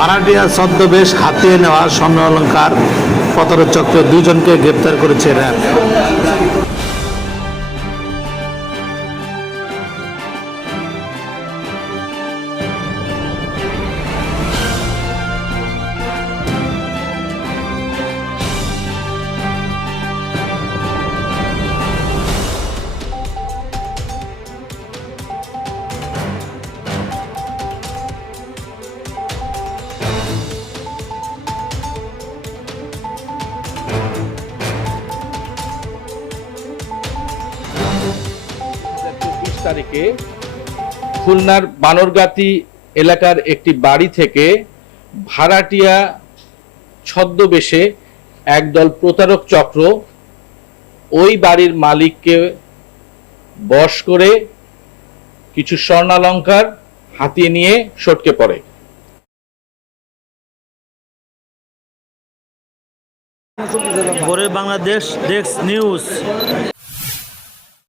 ভাড়াটিয়া ছদ্মবেশ হাতিয়ে নেওয়া স্বর্ণ অলঙ্কার চক্র দুজনকে গ্রেপ্তার করেছে র্যাব। তারিখে খুলনার বানরগাতি এলাকার একটি বাড়ি থেকে ভাড়াটিয়া ছদ্মবেশে একদল প্রতারক চক্র ওই বাড়ির মালিককে বশ করে কিছু স্বর্ণালঙ্কার হাতিয়ে নিয়ে সটকে পড়ে। ভোরের বাংলাদেশ ডেস্ক নিউজ।